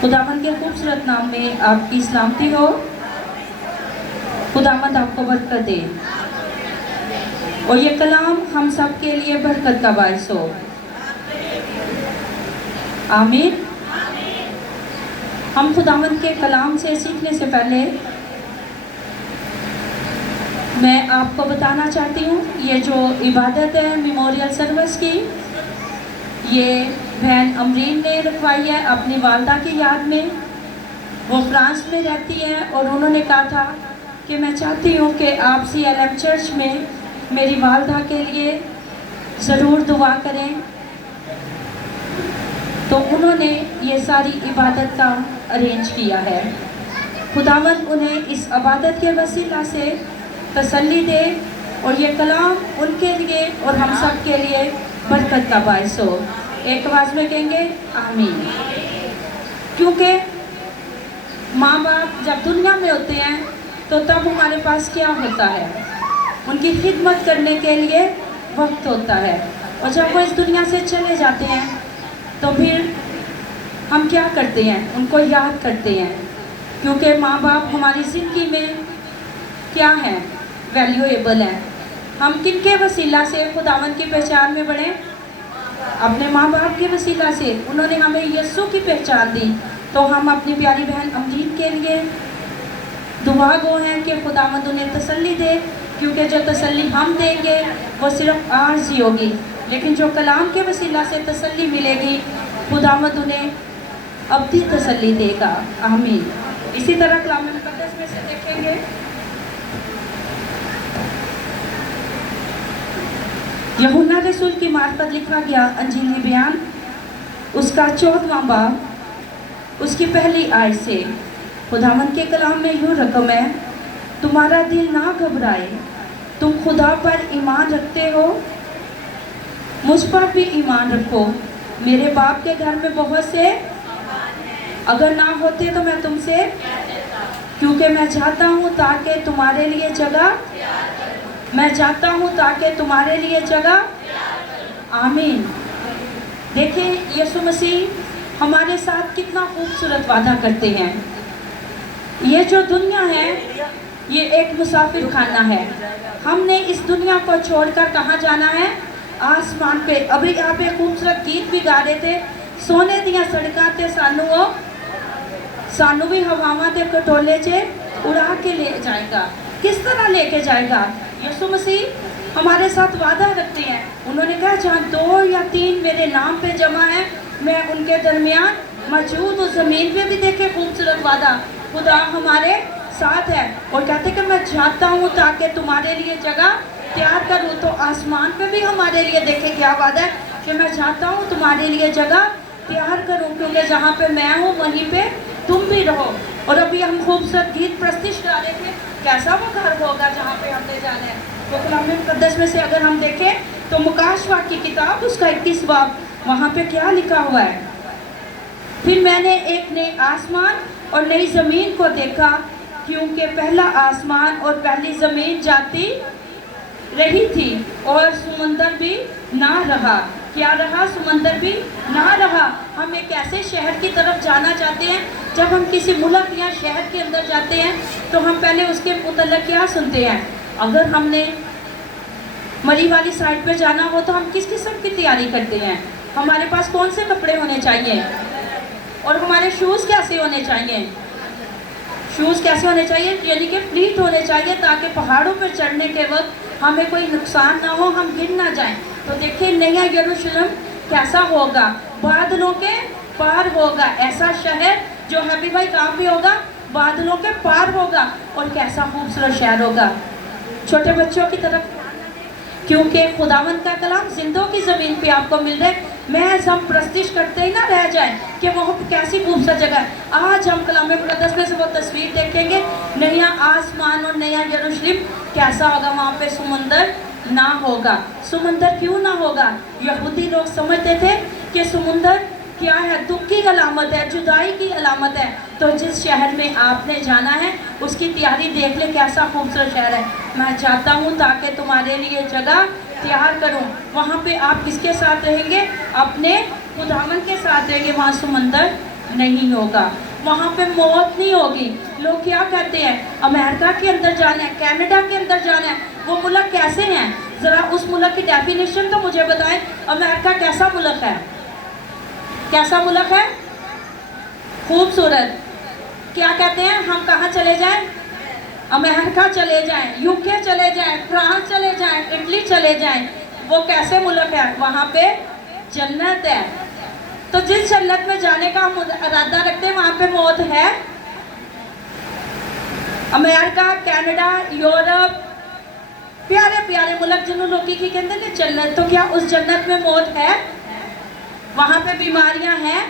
खुदावंद के खूबसूरत नाम में आपकी सलामती हो। खुदावंद आपको बरकत दे और ये कलाम हम सब के लिए बरकत का बायस हो। आमीन। हम खुदावंद के कलाम से सीखने से पहले मैं आपको बताना चाहती हूँ, ये जो इबादत है मेमोरियल सर्विस की, ये बहन अमरीन ने रखवाई है अपनी वालदा की याद में। वो फ्रांस में रहती है और उन्होंने कहा था कि मैं चाहती हूँ कि आप CLM चर्च में मेरी वालदा के लिए ज़रूर दुआ करें। तो उन्होंने ये सारी इबादत का अरेंज किया है। खुदावंद उन्हें इस इबादत के वसीला से तसल्ली दे और ये कलाम उनके लिए और हम सब के लिए बरकत का बायस हो। एक आवाज़ में कहेंगे आमीन। क्योंकि माँ बाप जब दुनिया में होते हैं तो तब हमारे पास क्या होता है, उनकी खिदमत करने के लिए वक्त होता है, और जब वो इस दुनिया से चले जाते हैं तो फिर हम क्या करते हैं, उनको याद करते हैं। क्योंकि माँ बाप हमारी ज़िंदगी में क्या है, वैल्यूएबल है। हम किन के वसीला से खुदावंद की पहचान में बढ़े? अपने माँ बाप के वसीला से। उन्होंने हमें यीशु की पहचान दी, तो हम अपनी प्यारी बहन अमरीन के लिए दुआ गो हैं कि खुदावंद उन्हें तसल्ली दे। क्योंकि जो तसल्ली हम देंगे वो सिर्फ आर्ज़ी होगी, लेकिन जो कलाम के वसीला से तसल्ली मिलेगी खुदावंद उन्हें अब्दी तसल्ली देगा। आमीन। इसी तरह कलाम मुक़द्दस में से देखेंगे, यूहन्ना रसूल की मार्फत लिखा गया अंजीली बयान, उसका 14वां बाब, उसकी पहली आयत से खुदावंद के कलाम में यूँ रकम है, तुम्हारा दिल ना घबराए, तुम खुदा पर ईमान रखते हो, मुझ पर भी ईमान रखो। मेरे बाप के घर में बहुत से अगर ना होते तो मैं तुमसे, क्योंकि मैं चाहता हूँ ताकि तुम्हारे लिए जगह, मैं चाहता हूँ ताकि तुम्हारे लिए जगह। आमीन। देखें यीशु मसीह हमारे साथ कितना खूबसूरत वादा करते हैं। ये जो दुनिया है ये एक मुसाफिर खाना है। हमने इस दुनिया को छोड़कर कहाँ जाना है? आसमान पे। अभी आप एक खूबसूरत गीत भी गा रहे थे, सोने दिया सड़कां ते सानू भी हवावां ते कटोले चे उड़ा के ले जाएगा। किस तरह लेके जाएगा? यीशु मसीह हमारे साथ वादा रखते हैं। उन्होंने कहा जहाँ 2 या 3 मेरे नाम पे जमा है मैं उनके दरमियान मौजूद हूँ। ज़मीन पे भी देखे खूबसूरत वादा, खुदा हमारे साथ है और कहते कि मैं चाहता हूँ ताकि तुम्हारे लिए जगह तैयार करूँ। तो आसमान पे भी हमारे लिए देखे क्या वादा है कि मैं चाहता हूँ तुम्हारे लिए जगह तैयार करूँ, क्योंकि जहाँ पे मैं हूँ वहीं पे तुम भी रहो। और अभी हम खूबसूरत गीत प्रस्तुत गा रहे थे, कैसा वो घर होगा जहाँ पे हमने जाना है। तो कलाम मुक़द्दस में से अगर हम देखें तो मुकाशवा की किताब उसका 21 बाब, वहाँ पे क्या लिखा हुआ है? फिर मैंने एक नए आसमान और नई ज़मीन को देखा, क्योंकि पहला आसमान और पहली ज़मीन जाती रही थी और समुंदर भी ना रहा। क्या रहा? समुंदर भी ना रहा। हम एक ऐसे शहर की तरफ जाना चाहते हैं, जब हम किसी मुल्क या शहर के अंदर जाते हैं तो हम पहले उसके मुतल्लिक़ क्या सुनते हैं? अगर हमने मरी वाली साइड पे जाना हो तो हम किस किस्म की तैयारी करते हैं? हमारे पास कौन से कपड़े होने चाहिए और हमारे शूज़ कैसे होने चाहिए? शूज़ कैसे होने चाहिए? यानी कि फ्लीट होने चाहिए, ताकि पहाड़ों पर चढ़ने के वक्त हमें कोई नुकसान ना हो, हम गिर ना जाएं। तो देखिए नया यरूशलेम कैसा होगा? बादलों के पार होगा। ऐसा शहर जो हबीब भाई कहाँ पे होगा? बादलों के पार होगा। और कैसा खूबसूरत शहर होगा। छोटे बच्चों की तरफ, क्योंकि खुदावंद का कलाम जिंदों की ज़मीन पे आपको मिल रहा है। महज हम प्रस्तिश करते ही ना रह जाए कि वह कैसी खूबसूरत जगह है। आज हम कलाम मुक़द्दस में से वो तस्वीर देखेंगे, नया आसमान और नया यरूशलेम कैसा होगा। वहाँ पे समुंदर ना होगा। समुंदर क्यों ना होगा? यहूदी लोग समझते थे कि समुंदर क्या है? दुख की अलामत है, जुदाई की अलामत है। तो जिस शहर में आपने जाना है उसकी तैयारी देख ले, कैसा खूबसूरत शहर है। मैं चाहता हूँ ताकि तुम्हारे लिए जगह तैयार करूँ। वहाँ पे आप किसके साथ रहेंगे? अपने खुदावंद के साथ रहेंगे। वहाँ समंदर نہیں ہوگا، وہاں پہ موت نہیں ہوگی۔ لوگ کیا کہتے ہیں امریکہ کے اندر جانا ہے، کینیڈا کے اندر جانا ہے، وہ ملک کیسے ہیں؟ ذرا اس ملک کی ڈیفینیشن تو مجھے بتائیں، امریکہ کیسا ملک ہے؟ کیسا ملک ہے؟ خوبصورت۔ کیا کہتے ہیں ہم کہاں چلے جائیں؟ امریکہ چلے جائیں، یو کے چلے جائیں، فرانس چلے جائیں، اٹلی چلے جائیں، وہ کیسے ملک ہے؟ وہاں پہ جنت ہے۔ تو جس جنت میں جانے کا ہم ارادہ رکھتے ہیں وہاں پہ موت ہے؟ امریکہ، کینیڈا، یورپ، پیارے پیارے ملک جنہوں لوگی کی کہتے ہیں جنت، تو کیا اس جنت میں موت ہے؟ وہاں پہ بیماریاں ہیں؟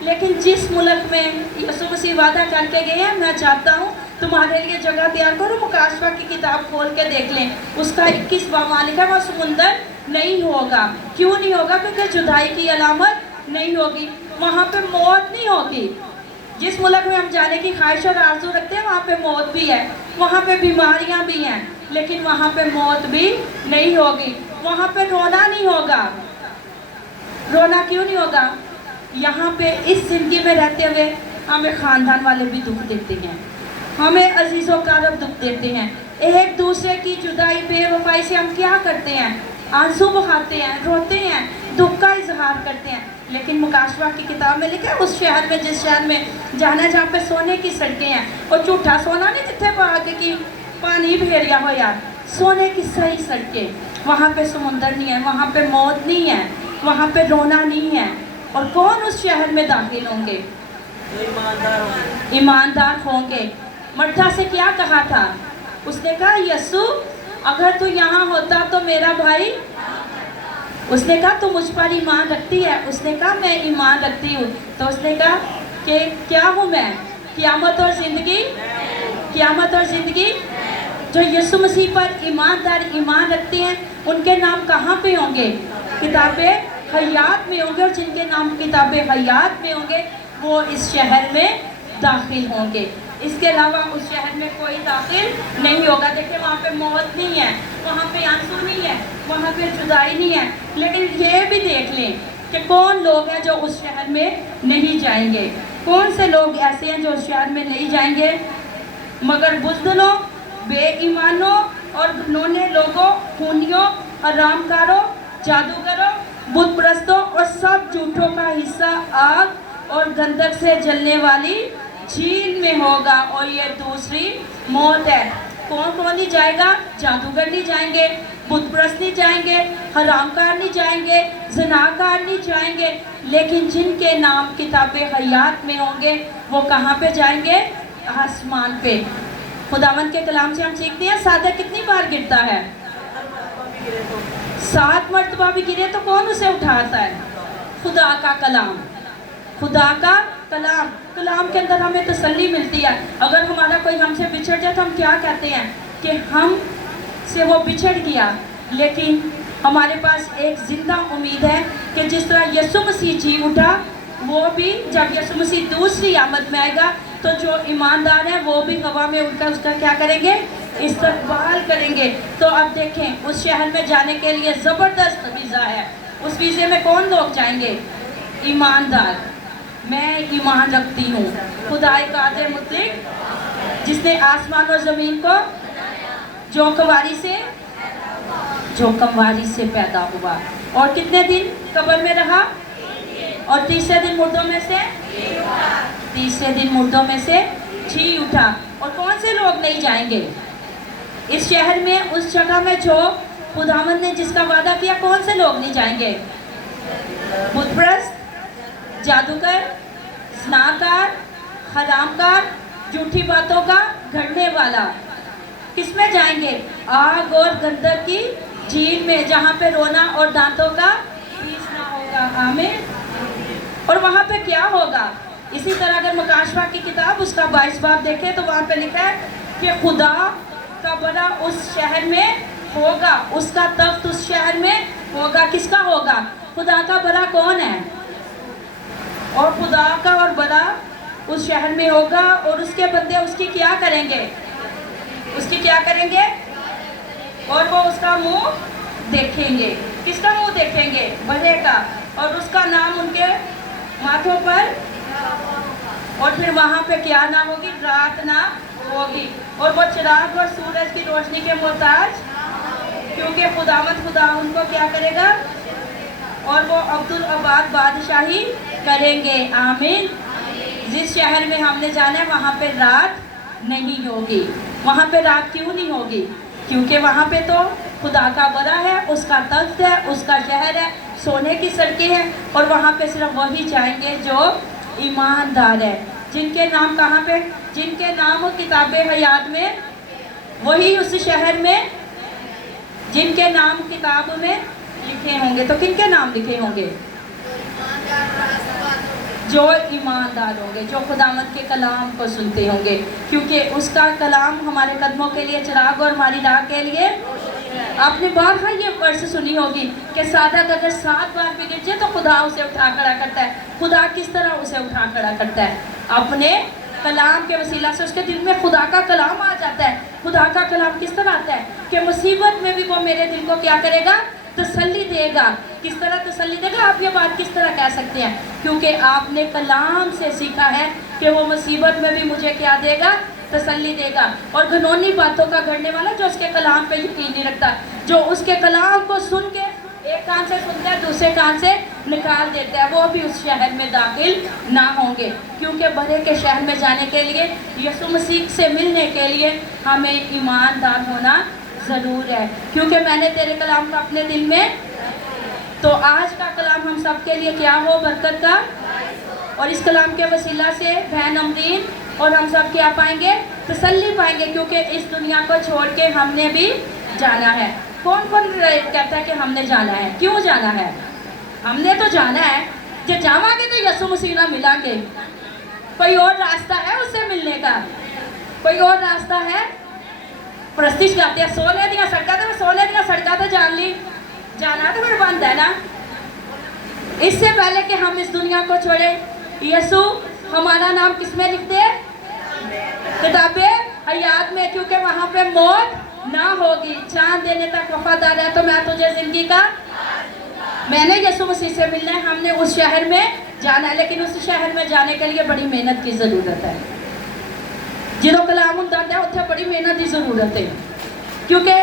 لیکن جس ملک میں یسوع مسیح وعدہ کر کے گئے ہیں، میں چاہتا ہوں تمہارے لیے جگہ تیار کرو، مکاشفہ کی کتاب کھول کے دیکھ لیں، اس کا 21واں ماہ لکھا ہے، وہ سمندر نہیں ہوگا۔ کیوں نہیں ہوگا؟ کیونکہ جدائی کی علامت نہیں ہوگی، وہاں پہ موت نہیں ہوگی۔ جس ملک میں ہم جانے کی خواہش اور آرزو رکھتے ہیں وہاں پہ موت بھی ہے، وہاں پہ بیماریاں بھی ہیں، لیکن وہاں پہ موت بھی نہیں ہوگی، وہاں پہ رونا نہیں ہوگا۔ رونا کیوں نہیں ہوگا؟ یہاں پہ اس زندگی میں رہتے ہوئے ہمیں خاندان والے بھی دکھ دیتے ہیں، ہمیں عزیز و اقارب دکھ دیتے ہیں، ایک دوسرے کی جدائی بے وفائی سے ہم کیا کرتے ہیں؟ آنسو بہاتے ہیں، روتے ہیں، دکھ کا اظہار کرتے ہیں۔ لیکن مکاشفہ کی کتاب میں لکھا ہے اس شہر میں، جس شہر میں جانا ہے جہاں پہ سونے کی سڑکیں ہیں، اور جھوٹا سونا نہیں جتنے پہ کی پانی بھیریا ہو یار، سونے کی صحیح سڑکیں، وہاں پہ سمندر نہیں ہے، وہاں پہ موت نہیں ہے، وہاں پہ رونا نہیں ہے۔ اور کون اس شہر میں داخل ہوں گے؟ ایماندار ہوں گے۔ مرتھا سے کیا کہا تھا؟ اس نے کہا یسوع اگر تو یہاں ہوتا تو میرا بھائی، اس نے کہا تو مجھ پر ایمان رکھتی ہے؟ اس نے کہا میں ایمان رکھتی ہوں۔ تو اس نے کہا کہ کیا ہوں میں؟ قیامت اور زندگی؟ قیامت اور زندگی؟ جو یسوع مسیح پر ایمان رکھتے ہیں ان کے نام کہاں پہ ہوں گے؟ کتاب حیات میں ہوں گے، اور جن کے نام کتاب حیات میں ہوں گے وہ اس شہر میں داخل ہوں گے۔ اس کے علاوہ اس شہر میں کوئی داخل نہیں ہوگا۔ دیکھیں وہاں پہ موت نہیں ہے، وہاں پہ آنسو نہیں ہے، وہاں پہ جدائی نہیں ہے۔ لیکن یہ بھی دیکھ لیں کہ کون لوگ ہیں جو اس شہر میں نہیں جائیں گے۔ کون سے لوگ ایسے ہیں جو اس شہر میں نہیں جائیں گے؟ مگر بزدلوں، بے ایمانوں اور گھنونے لوگوں، خونیوں، حرام کاروں، جادوگروں، بت پرستوں اور سب جھوٹوں کا حصہ آگ اور گندھک سے جلنے والی جھیل میں ہوگا، اور یہ دوسری موت ہے۔ کون کون نہیں جائے گا؟ جادوگر نہیں جائیں گے، بت پرست نہیں جائیں گے، حرام کار نہیں جائیں گے، زناکار نہیں جائیں گے، لیکن جن کے نام کتاب حیات میں ہوں گے وہ کہاں پہ جائیں گے؟ آسمان پہ۔ خداوند کے کلام سے ہم سیکھتے ہیں صادق کتنی بار گرتا ہے؟ 7 مرتبہ بھی گرے تو کون اسے اٹھاتا ہے؟ خدا کا کلام۔ خدا کا کلام، کلام کے اندر ہمیں تسلی ملتی ہے۔ اگر ہمارا کوئی ہم سے بچھڑ جائے تو ہم کیا کہتے ہیں کہ ہم سے وہ بچھڑ گیا، لیکن ہمارے پاس ایک زندہ امید ہے کہ جس طرح یسوع مسیح جی اٹھا، وہ بھی جب یسوع مسیح دوسری آمد میں آئے گا تو جو ایماندار ہیں وہ بھی ہوا میں اٹھ کر اس کا کیا کریں گے؟ استقبال کریں گے۔ تو اب دیکھیں اس شہر میں جانے کے لیے زبردست ویزا ہے۔ اس ویزے میں کون لوگ جائیں گے؟ ایماندار۔ میں ایمان رکھتی ہوں خدا قادر مطلق جس نے آسمان اور زمین کو جو کمواری سے پیدا ہوا، اور کتنے دن قبر میں رہا، اور تیسرے دن مردوں میں سے جی اٹھا۔ اور کون سے لوگ نہیں جائیں گے اس شہر میں، اس جگہ میں جو خداوند نے جس کا وعدہ کیا؟ کون سے لوگ نہیں جائیں گے؟ بت پرست، جادوگر، زناکار، حرام کار، جھوٹی باتوں کا گھڑنے والا۔ کس میں جائیں گے؟ آگ اور گندھک کی جھیل میں، جہاں پہ رونا اور دانتوں کا پیسنا ہوگا۔ آمین۔ اور وہاں پہ کیا ہوگا؟ اسی طرح اگر مکاشفہ کی کتاب اس کا 22 باب دیکھیں تو وہاں پہ لکھا ہے کہ خدا کا بڑا اس شہر میں ہوگا، اس کا تخت اس شہر میں ہوگا۔ کس کا ہوگا؟ خدا کا بڑا کون ہے؟ اور خدا کا اور بڑا اس شہر میں ہوگا، اور اس کے بندے اس کی کیا کریں گے؟ اس کی کیا کریں گے؟ اور وہ اس کا منہ دیکھیں گے۔ کس کا منہ دیکھیں گے؟ بڑے کا، اور اس کا نام ان کے ماتھوں پر और फिर वहाँ पे क्या ना होगी, रात ना होगी, और वो चिराग और सूरज की रोशनी के मोहताज, क्योंकि खुदावंद खुदा उनको क्या करेगा, और वो अब्दुल अबाद बादशाही करेंगे। आमीन। जिस शहर में हमने जाना है वहाँ पे रात नहीं होगी। वहाँ पे रात क्यों नहीं होगी? क्योंकि वहाँ पे तो खुदा का बड़ा है, उसका तख्त है, उसका शहर है, सोने की सड़कें हैं, और वहाँ पे सिर्फ वही जाएंगे जो ईमानदार है, जिनके नाम कहाँ पे, जिनके नाम किताबे हयात में, वही उस शहर में जिनके नाम किताब में लिखे होंगे। तो किनके नाम लिखे होंगे? जो ईमानदार होंगे, जो खुदावंद के कलाम को सुनते होंगे, क्योंकि उसका कलाम हमारे कदमों के लिए चिराग और हमारी राह के लिए। आपने बारहा ये वर्ष सुनी होगी कि साधक अगर 7 बार भी गिर जाए तो खुदा उसे उठा खड़ा करता है। खुदा किस तरह उसे उठा खड़ा करता है? अपने कलाम के वसीला से उसके दिल में खुदा का कलाम आ जाता है। खुदा का कलाम किस तरह आता है कि मुसीबत में भी वो मेरे दिल को क्या करेगा, तसल्ली देगा। किस तरह तसल्ली देगा? आप ये बात किस तरह कह सकते हैं? क्योंकि आपने कलाम से सीखा है कि वो मुसीबत में भी मुझे क्या देगा, तसल्ली देगा। और घनौनी बातों का गढ़ने वाला जो उसके कलाम पे यकीन नहीं रखता, जो उसके कलाम को सुन के एक कान से सुनता है दूसरे कान से निकाल देता है, वो भी उस शहर में दाखिल ना होंगे। क्योंकि बड़े के शहर में जाने के लिए, यीशु मसीह से मिलने के लिए हमें ईमानदार होना ज़रूर है। क्योंकि मैंने तेरे कलाम को अपने दिल में, तो आज का कलाम हम सब के लिए क्या हो, बरकत का। और इस कलाम के वसीला से बहन अमरीन और हम सब क्या पाएंगे, तसल्ली पाएंगे। क्योंकि इस दुनिया को छोड़ के हमने भी जाना है। कौन कौन कहता है कि हमने जाना है? क्यों जाना है? हमने तो जाना है, जो जावांगे तो यीशु मसीह ना मिलांगे। कोई और रास्ता है उससे मिलने का? कोई और रास्ता है? प्रस्तिश गाते हैं सोने दिया सड़का, तो सोने दिया सड़का तो जान ली, जाना तो फिर बंद है ना। इससे पहले कि हम इस दुनिया को छोड़े, यीशु हमारा नाम किसमें लिख दे? किताबे हयात में। क्योंकि वहाँ पे मौत ना होगी। चांद देने तक वफादार है तो मैं तुझे जिंदगी का, मैंने यीशु मसीह से मिलना है, हमने उस शहर में जाना है। लेकिन उस शहर में जाने के लिए बड़ी मेहनत की ज़रूरत है। जिदों कलाम हुंदा है उत्थे बड़ी मेहनत की ज़रूरत है। क्योंकि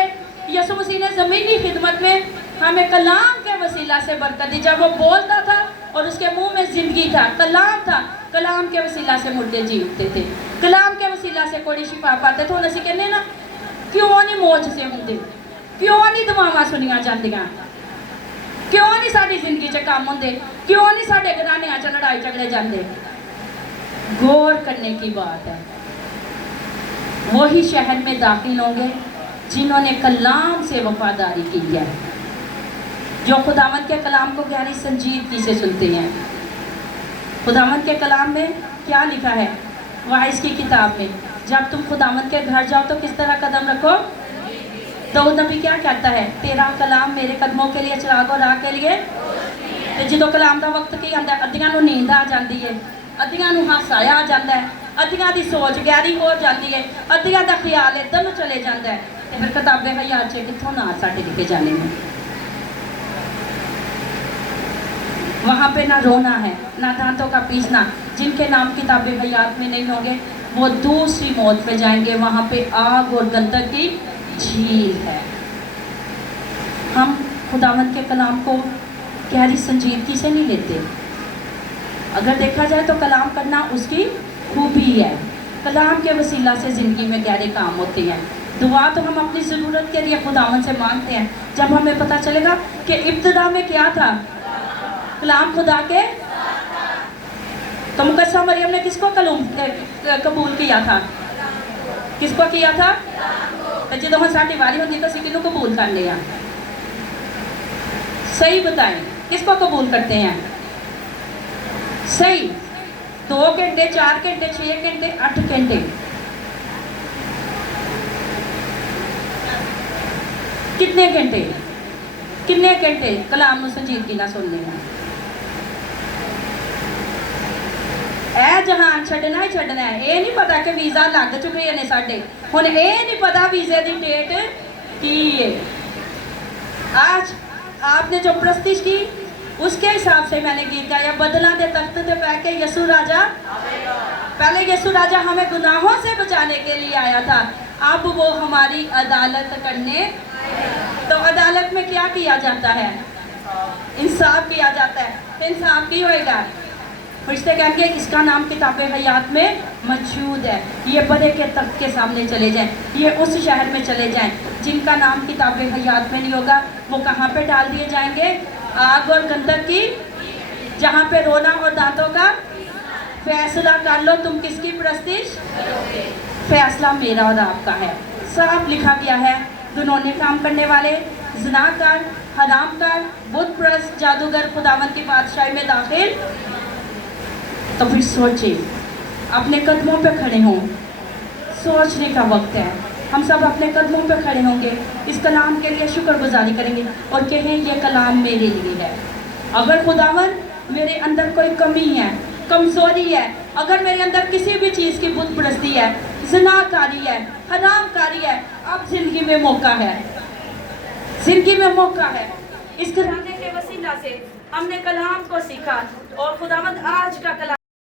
यीशु मसीह ने ज़मीनी खिदमत में हमें कलाम के वसीला से बरकत दी। जब वो बोलता था और उसके मुंह में ज़िंदगी था, कलाम था, कलाम के वसीला से मुर्दे जी उठते थे, कलाम के वसीला से कोड़ी शिफा पाते थे। असीं कहने ना, क्यों नहीं मौज से होंगे, क्यों नहीं दुआवां सुनिया जांदियां, क्यों नहीं साडी जिंदगी च काम होंदे, क्यों नहीं साडे घरानियां च लड़ाई झगड़े जाते? गौर करने की बात है। वही शहर में दाखिल होंगे जिन्होंने कलाम से वफादारी की है, जो खुदावंद के कलाम को गहरी संजीदगी से सुनते हैं। खुदावंद के कलाम में क्या लिखा है? वाइस की किताब में, जब तुम खुदावंद के घर जाओ तो किस तरह कदम रखो? तो नबी क्या कहता है? तेरा कलाम मेरे कदमों के लिए चिराग और राह के लिए। तो जो कलाम का वक्त की आता है, अद्धियां नूं नींद आ जाती है, अद्धियां नूं हासा आ जाता है, अद्धियां की सोच गहरी हो जाती है, अद्धियां का ख्याल इधर नूं चले जाता है। तो फिर किताबे हयात च कित्थों ना साडे लिखे जाने में। वहाँ पे ना रोना है, ना दांतों का पीसना। जिनके नाम किताबे हयात में नहीं होंगे वो दूसरी मौत पे जाएंगे। वहाँ पे आग और गंधक की झील है। हम खुदावंद के कलाम को गहरी संजीदगी से नहीं लेते। अगर देखा जाए तो कलाम करना उसकी खूबी है। कलाम के वसीला से ज़िंदगी में गहरे काम होते हैं। दुआ तो हम अपनी ज़रूरत के लिए खुदावंद से मांगते हैं। जब हमें पता चलेगा कि इब्तिदा में क्या था, कलाम खुदा के, तो मुकद्दसा मरियम ने किसको कबूल किया था? किसको किया था? तो जो हम साड़ी वारी होती तो असीं किहनूं कबूल कर लिया? सही बताएं, किसको कबूल करते हैं? सही 2 घंटे, 4 घंटे, 6 घंटे, 8 घंटे, कितने घंटे, कितने घंटे कलाम नूं संजीदगी नाल सुनने हैं। ए जहान छड्डना ही छड्डना है। ये नहीं पता कि वीज़ा लग चुके ने साडे, हुण ये नहीं पता वीज़े की डेट की है। आज आपने जो प्रस्तिश की उसके हिसाब से मैंने गीत गाया, बदला दे तख्त ते पै के यसू राजा पहले यीशु राजा हमें गुनाहों से बचाने के लिए आया था, अब वो हमारी अदालत करने। तो अदालत में क्या किया जाता है? इंसाफ किया जाता है। तो इंसाफ की होएगा, फरिश्ते कहेंगे इसका नाम किताब हयात में मौजूद है, ये बड़े के तख्त के सामने चले जाएं, ये उस शहर में चले जाएं। जिनका नाम किताब हयात में नहीं होगा वो कहाँ पे डाल दिए जाएंगे? आग और गंधक की, जहाँ पे रोना और दांतों का। फैसला कर लो तुम किसकी प्रस्तिश? फैसला मेरा और आपका है। साफ लिखा गया है, घिनौने काम करने वाले, ज़िनाकार, हरामकार, बुत परस्त, जादूगर खुदावंद की बादशाही में दाखिल। तो फिर सोचिए, अपने कदमों पे खड़े हों, सोचने का वक्त है। हम सब अपने कदमों पे खड़े होंगे, इस कलाम के लिए शुक्रगुजारी करेंगे और कहें ये कलाम मेरे लिए है। अगर खुदावंद मेरे अंदर कोई कमी है, कमज़ोरी है, अगर मेरे अंदर किसी भी चीज़ की बुत परस्ती है, ज़िनाकारी है, हरामकारी है, अब ज़िंदगी में मौका है, ज़िंदगी में मौका है। इस घराने के वसीला से हमने कलाम को सीखा और खुदावंद आज का कलाम